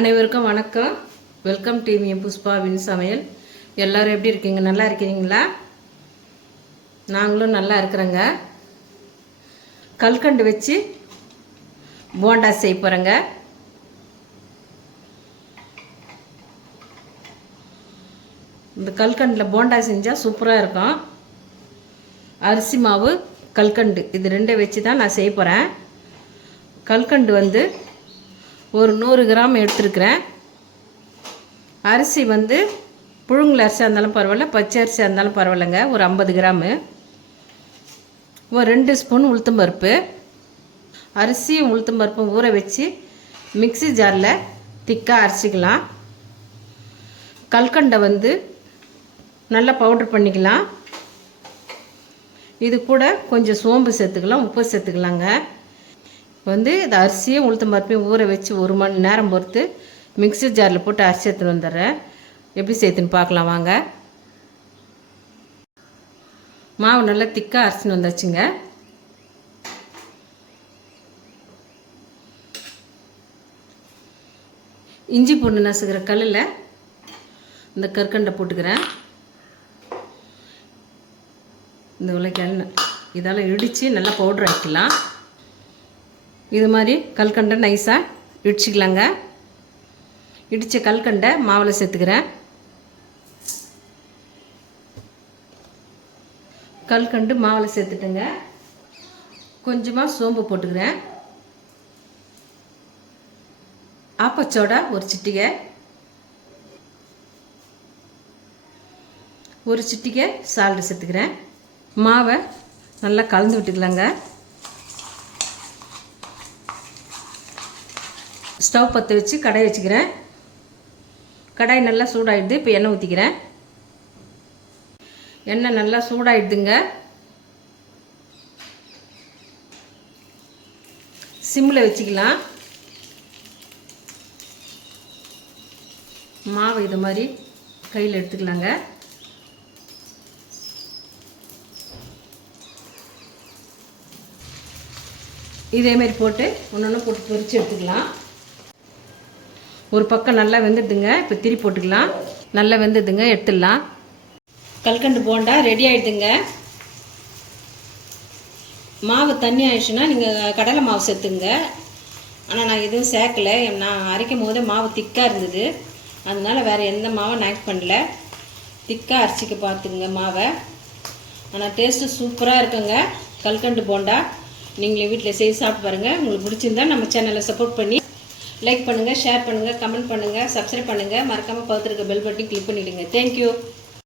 அனைவருக்கும் வணக்கம். Welcome team புஷ்பாவின் சமையல். எல்லோரும் எப்படி இருக்கீங்க? நல்லா இருக்கிறீங்களா? நாங்களும் நல்லா இருக்கிறோங்க. கல்கண்டு வச்சு போண்டா செய்ய போகிறேங்க. இந்த கல்கண்டில் போண்டா செஞ்சால் சூப்பராக இருக்கும். அரிசி மாவு, கல்கண்டு இது ரெண்டை வச்சு தான் நான் செய்ய போகிறேன். கல்கண்டு வந்து ஒரு 100 கிராம் எடுத்துருக்கிறேன். அரிசி வந்து புழுங்கல் அரிசியாக இருந்தாலும் பரவாயில்ல, பச்சை அரிசியாக இருந்தாலும் பரவாயில்லைங்க. ஒரு 50 கிராமு. ஒரு 2 ஸ்பூன் உளுத்தம்பருப்பு. அரிசியும் உளுத்தம்பருப்பும் ஊற வச்சு மிக்ஸி ஜாரில் திக்காக அரைச்சிக்கலாம். கல்கண்டை வந்து நல்லா பவுட்ரு பண்ணிக்கலாம். இது கூட கொஞ்சம் சோம்பு சேர்த்துக்கலாம், உப்பு சேர்த்துக்கலாங்க. வந்து இந்த அரிசியும் உளுத்தம் பருப்பையும் ஊற வச்சு 1 மணி நேரம் பொறுத்து மிக்ஸி ஜாரில் போட்டு அரிசி எடுத்துன்னு வந்துடுறேன். எப்படி சேர்த்துன்னு பார்க்கலாம் வாங்க. மாவு நல்லா திக்காக அரைச்சின்னு வந்தாச்சுங்க. இஞ்சி பூண்டு நசுக்கிற கல்லில் இந்த கற்கண்டை போட்டுக்கிறேன். இந்த உலக்கையால் இதால் இடித்து நல்லா பவுட்ரு ஆக்கிக்கலாம். இது மாதிரி கல்கண்டை நைஸாக இடிச்சிக்கலாங்க. இடித்த கல்கண்டை மாவில் சேர்த்துக்கிறேன். கல்கண்டு மாவில் சேர்த்துட்டுங்க. கொஞ்சமாக சோம்பு போட்டுக்கிறேன். ஆப்பச்சோடா ஒரு சிட்டிகை, ஒரு சிட்டிகை சால்ட்டு சேர்த்துக்கிறேன். மாவை நல்லா கலந்து விட்டுக்கலாங்க. ஸ்டவ் பற்ற வச்சு கடாய் வச்சுக்கிறேன். கடாய் நல்லா சூடாகிடுது. இப்போ எண்ணெய் ஊற்றிக்கிறேன். எண்ணெய் நல்லா சூடாகிடுதுங்க. சிம்மில் வச்சுக்கலாம். மாவை இது மாதிரி கையில் எடுத்துக்கலாங்க. இதேமாரி போட்டு ஒன்று போட்டு பொரித்து எடுத்துக்கலாம். ஒரு பக்கம் நல்லா வெந்துடுதுங்க. இப்போ திரி போட்டுக்கலாம். நல்லா வெந்துடுதுங்க, எடுத்துடலாம். கல்கண்டு போண்டா ரெடி ஆகிடுதுங்க. மாவு தண்ணி ஆயிடுச்சுன்னா நீங்கள் கடலை மாவு சேர்த்துங்க. ஆனால் நான் எதுவும் சேர்க்கலை. நான் அரைக்கும் போதே மாவு திக்காக இருந்தது. அதனால் வேறு எந்த மாவும் நான் ஆட் பண்ணல. திக்காக அரைச்சிக்க பார்த்துங்க மாவை. ஆனால் டேஸ்ட்டு சூப்பராக இருக்குங்க கல்கண்டு போண்டா. நீங்களே வீட்டில் செய்து சாப்பிட்டு பாருங்கள். உங்களுக்கு பிடிச்சிருந்தா நம்ம சேனலை சப்போர்ட் பண்ணி லைக் பண்ணுங்கள், ஷேர் பண்ணுங்கள், கமெண்ட் பண்ணுங்கள், சப்ஸ்கிரைப் பண்ணுங்கள். மறக்காமல் பக்கத்தில் இருக்க பெல் பட்டன் கிளிக் பண்ணிவிடுங்க. தேங்க்யூ.